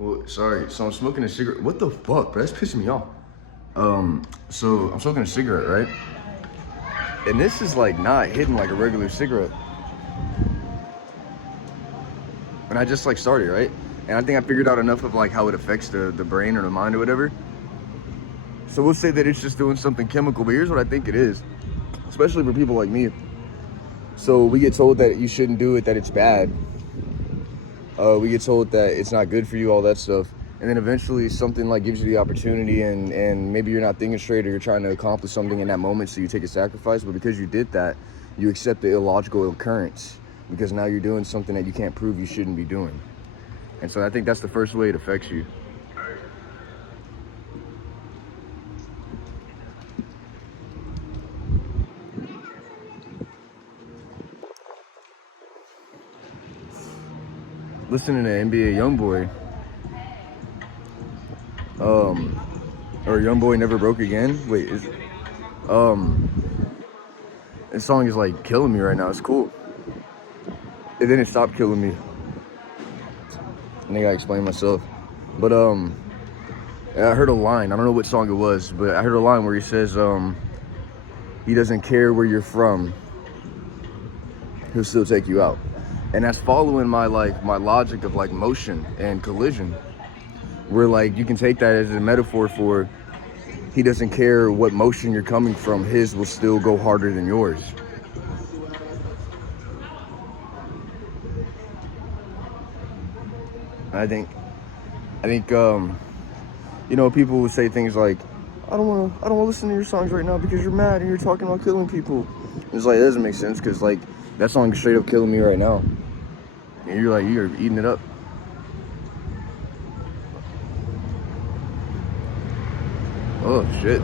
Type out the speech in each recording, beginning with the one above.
Well, sorry. So I'm smoking a cigarette. What the fuck, bro? That's pissing me off. So I'm smoking a cigarette, right? And this is like not hitting like a regular cigarette. And I just like started, right? And I think I figured out enough of like how it affects the brain or the mind or whatever. So we'll say that it's just doing something chemical, but here's what I think it is, especially for people like me. So we get told that you shouldn't do it, that it's bad. We get told that it's not good for you, all that stuff. And then eventually something like gives you the opportunity and maybe you're not thinking straight or you're trying to accomplish something in that moment, so you take a sacrifice. But because you did that, you accept the illogical occurrence because now you're doing something that you can't prove you shouldn't be doing. And so I think that's the first way it affects you. Listening to NBA YoungBoy, or YoungBoy Never Broke Again. Wait, this song is like killing me right now. It's cool. And then it stopped killing me. I think I explained myself. But I heard a line. I don't know what song it was, but I heard a line where he says, he doesn't care where you're from. He'll still take you out. And that's following my logic of like motion and collision, where like you can take that as a metaphor for he doesn't care what motion you're coming from, his will still go harder than yours. I think you know, people will say things like, I don't want to listen to your songs right now because you're mad and you're talking about killing people. It's like, that doesn't make sense, because like that song is straight up killing me right now. And you're eating it up. Oh shit.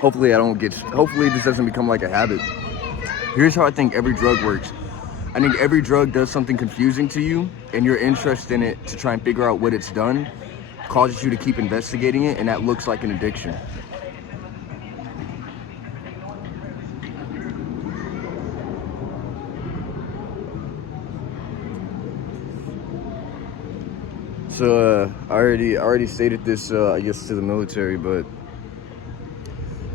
Hopefully this doesn't become like a habit. Here's how I think every drug works. I think every drug does something confusing to you, and your interest in it to try and figure out what it's done causes you to keep investigating it, and that looks like an addiction. So I already stated this, I guess, to the military, but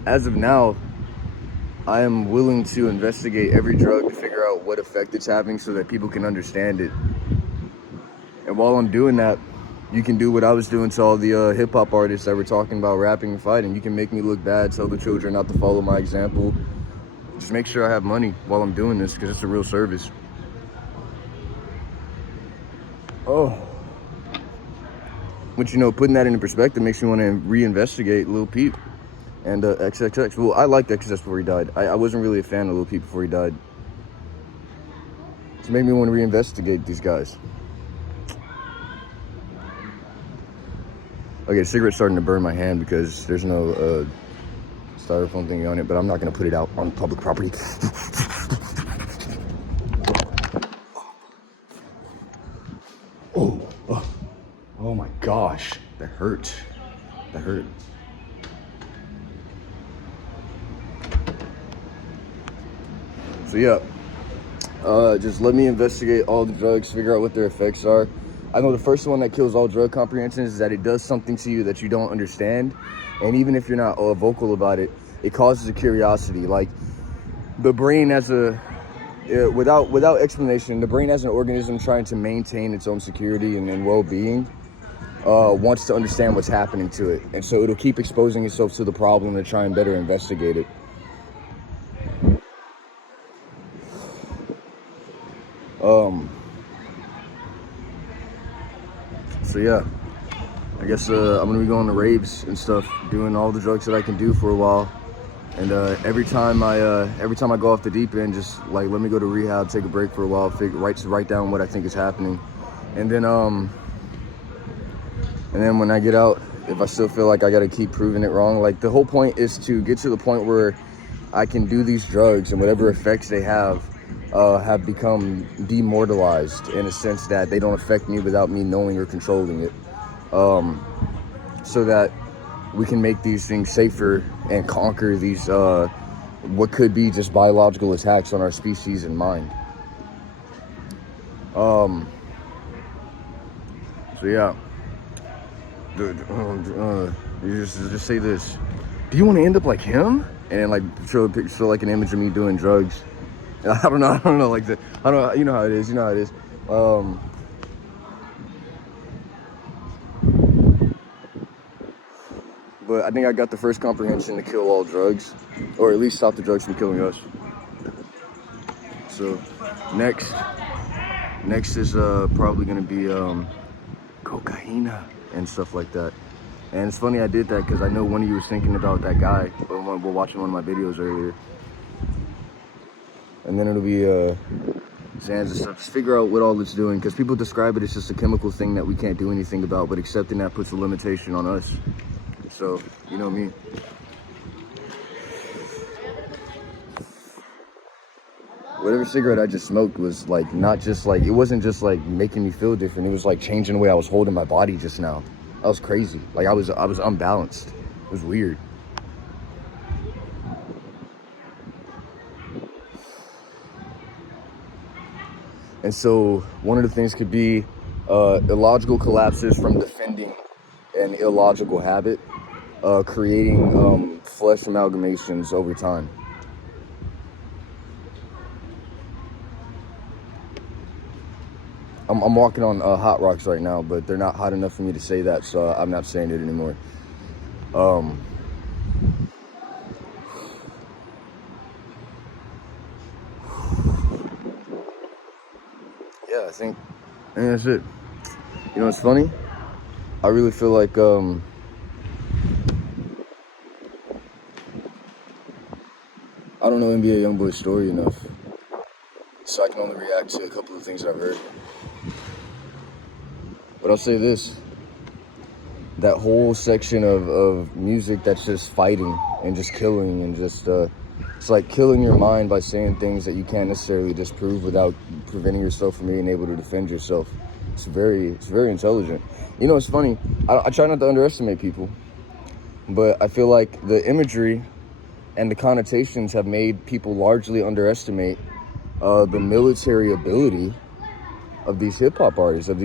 as of now, I am willing to investigate every drug to figure out what effect it's having so that people can understand it. And while I'm doing that, you can do what I was doing to all the hip-hop artists that were talking about rapping and fighting. You can make me look bad, tell the children not to follow my example. Just make sure I have money while I'm doing this, because it's a real service. Oh. But you know, putting that into perspective makes me want to reinvestigate Lil Peep and XXX. Well, I liked XXX before he died. I wasn't really a fan of Lil Peep before he died. It's made me want to reinvestigate these guys. Okay, the cigarette's starting to burn my hand because there's no styrofoam thing on it, but I'm not going to put it out on public property. Oh my gosh, that hurt. That hurt. So yeah, just let me investigate all the drugs, figure out what their effects are. I know the first one that kills all drug comprehensions is that it does something to you that you don't understand. And even if you're not vocal about it, it causes a curiosity. Like the brain without explanation, the brain as an organism trying to maintain its own security and well-being wants to understand what's happening to it. And so it'll keep exposing itself to the problem to try and better investigate it. So yeah, I guess I'm gonna be going to raves and stuff, doing all the drugs that I can do for a while. And every time I go off the deep end, just like let me go to rehab, take a break for a while, write down what I think is happening, and then And then when I get out, if I still feel like I gotta keep proving it wrong, like the whole point is to get to the point where I can do these drugs and whatever effects they have become demortalized in a sense that they don't affect me without me knowing or controlling it. So that we can make these things safer and conquer these, what could be just biological attacks on our species and mind. So yeah, you just say this. Do you want to end up like him? And then like show like an image of me doing drugs. I don't know, like the, I don't know, you know how it is. But I think I got the first comprehension to kill all drugs, or at least stop the drugs from killing us. So next is probably gonna be cocaine and stuff like that. And it's funny I did that because I know one of you was thinking about that guy when we're watching one of my videos earlier. And then it'll be Zans and stuff. Just figure out what all it's doing, because people describe it as just a chemical thing that we can't do anything about, but accepting that puts a limitation on us. So, you know me. Whatever cigarette I just smoked was like, not just like, it wasn't just like making me feel different. It was like changing the way I was holding my body just now. That was crazy. Like I was unbalanced. It was weird. And so one of the things could be illogical collapses from defending an illogical habit, creating flesh amalgamations over time. I'm walking on hot rocks right now, but they're not hot enough for me to say that, so I'm not saying it anymore. Yeah, I think that's it. You know, it's funny. I really feel like I don't know NBA Youngboy's story enough, so I can only react to a couple of things that I've heard. But I'll say this: that whole section of music that's just fighting and just killing and just it's like killing your mind by saying things that you can't necessarily disprove without preventing yourself from being able to defend yourself. It's very intelligent. You know, it's funny. I try not to underestimate people, but I feel like the imagery and the connotations have made people largely underestimate the military ability of these hip hop artists, of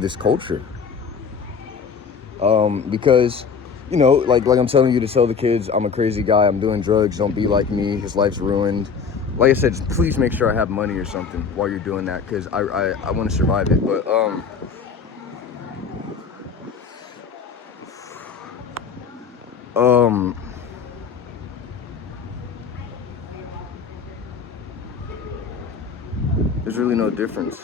this culture. Because, you know, like I'm telling you to tell the kids, I'm a crazy guy, I'm doing drugs, don't be like me, his life's ruined. Like I said, just please make sure I have money or something while you're doing that, because I want to survive it. But there's really no difference.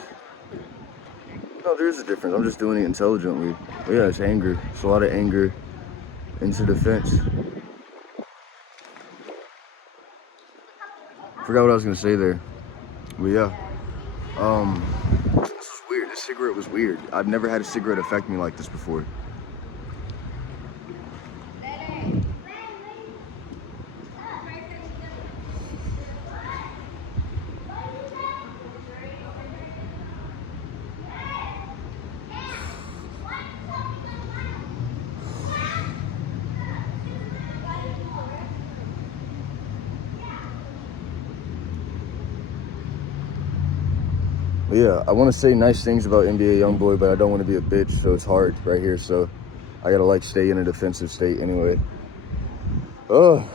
No, there is a difference. I'm just doing it intelligently. But yeah, it's anger. It's a lot of anger into defense. Forgot what I was gonna say there. But yeah. This was weird. This cigarette was weird. I've never had a cigarette affect me like this before. But yeah, I want to say nice things about NBA Youngboy, but I don't want to be a bitch, so it's hard right here. So I gotta like stay in a defensive state anyway. Oh.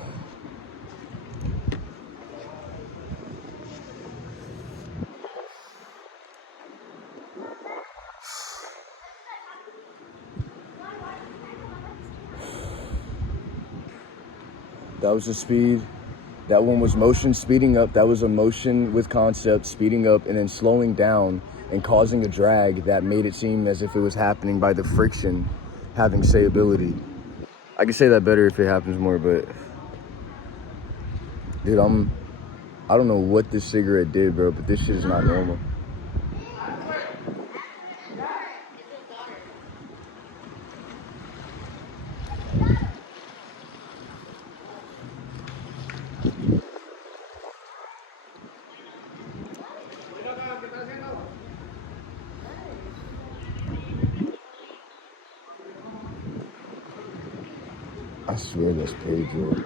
That was the speed. That one was motion speeding up. That was a motion with concept speeding up and then slowing down and causing a drag that made it seem as if it was happening by the friction having sayability. I can say that better if it happens more, but dude, I don't know what this cigarette did, bro, but this shit is not normal. I swear that's Pedro.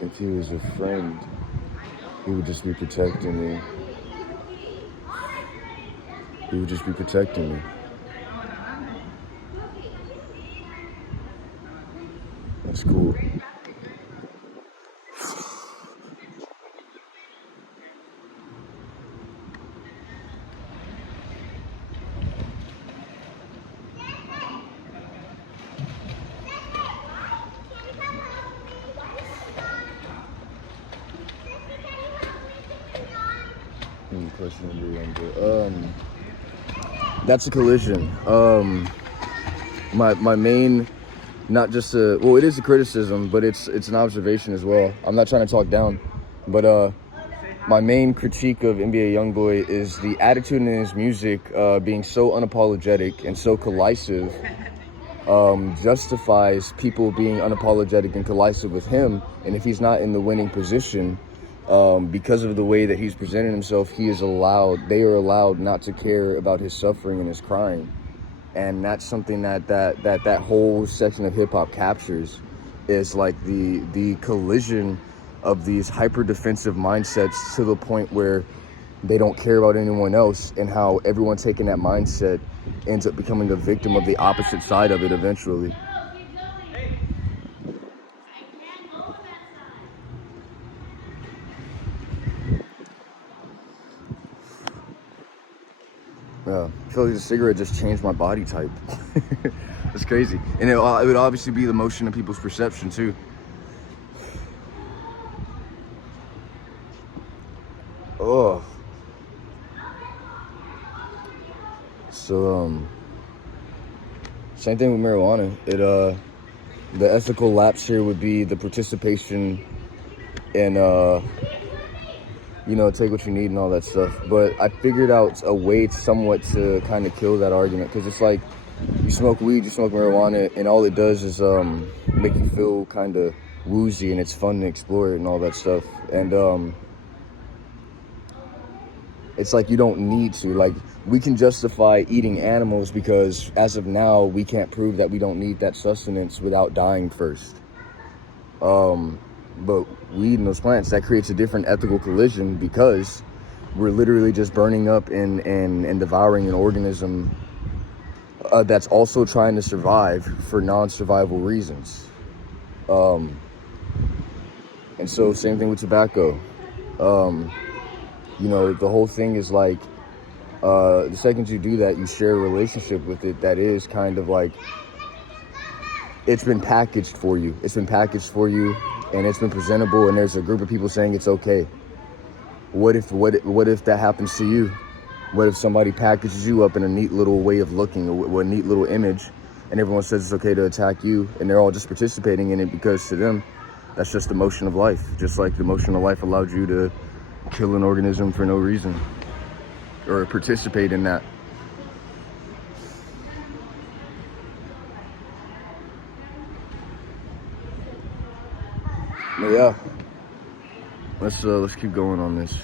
If he was a friend, he would just be protecting me. He would just be protecting me. That's cool. That's a collision. My main, not just well, it is a criticism, but it's an observation as well. I'm not trying to talk down, but my main critique of NBA YoungBoy is the attitude in his music being so unapologetic and so collisive. Justifies people being unapologetic and collisive with him, and if he's not in the winning position, because of the way that he's presented himself, they are allowed not to care about his suffering and his crying. And that's something that whole section of hip-hop captures, is like the collision of these hyper defensive mindsets to the point where they don't care about anyone else, and how everyone taking that mindset ends up becoming a victim of the opposite side of it eventually. Yeah, I feel like the cigarette just changed my body type. That's crazy. And it would obviously be the motion of people's perception too. Oh. So, same thing with marijuana. The ethical lapse here would be the participation in, take what you need and all that stuff. But I figured out a way somewhat to kind of kill that argument, because it's like, you smoke weed, you smoke marijuana, and all it does is make you feel kind of woozy, and it's fun to explore it and all that stuff. And it's like you don't need to. Like, we can justify eating animals because as of now, we can't prove that we don't need that sustenance without dying first. But weed and those plants, that creates a different ethical collision, because we're literally just burning up and devouring an organism that's also trying to survive for non-survival reasons. And so same thing with tobacco. The whole thing is like, the second you do that, you share a relationship with it that is kind of like, it's been packaged for you. And it's been presentable, and there's a group of people saying it's okay. What if that happens to you? What if somebody packages you up in a neat little way of looking, or a neat little image, and everyone says it's okay to attack you, and they're all just participating in it because to them, that's just the motion of life. Just like the motion of life allowed you to kill an organism for no reason, or participate in that. But yeah, let's keep going on this.